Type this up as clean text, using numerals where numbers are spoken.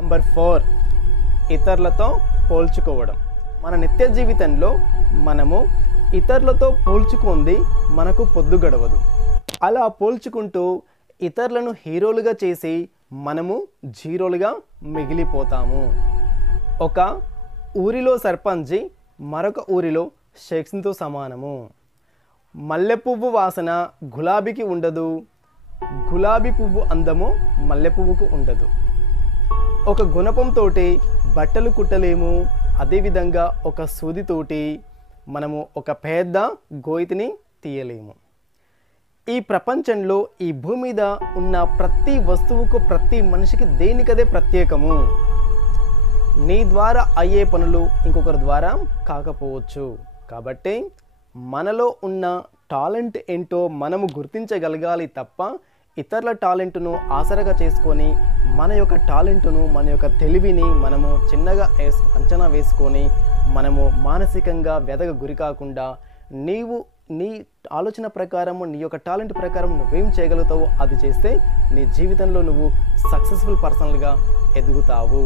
Number 4, ఇతరులతో పోల్చుకోవడం. మన నిత్య జీవితంలో మనము ఇతరులతో పోల్చుకుంది మనకు పొద్దు గడవదు. అలా పోల్చుకుంటూ ఇతరులను హీరోలుగా చేసి మనము జీరోలుగా మిగిలిపోతాము. ఒక ఊరిలో సర్పంచి మరొక ఊరిలో షేక్స్తో సమానము. మల్లె పువ్వు వాసన గులాబీకి ఉండదు, గులాబీ పువ్వు అందము మల్లె పువ్వుకు ఉండదు. ఒక గుణపంతో బట్టలు కుట్టలేము, అదేవిధంగా ఒక సూదితోటి మనము ఒక పెద్ద గోయితిని తీయలేము. ఈ ప్రపంచంలో ఈ భూమి మీద ఉన్న ప్రతి వస్తువుకు, ప్రతి మనిషికి దేనికదే ప్రత్యేకము. నీ ద్వారా అయ్యే పనులు ఇంకొకరి ద్వారా కాకపోవచ్చు. కాబట్టి మనలో ఉన్న టాలెంట్ ఏంటో మనము గుర్తించగలగాలి తప్ప ఇతరుల టాలెంట్ను ఆసరగా చేసుకొని మన యొక్క టాలెంట్ను, మన యొక్క తెలివిని మనము చిన్నగా అంచనా వేసుకొని మనము మానసికంగా వ్యధకు గురి కాకుండా నీవు నీ ఆలోచన ప్రకారము, నీ యొక్క టాలెంట్ ప్రకారం నువ్వేం చేయగలుగుతావో అది చేస్తే నీ జీవితంలో నువ్వు సక్సెస్ఫుల్ పర్సన్గా ఎదుగుతావు.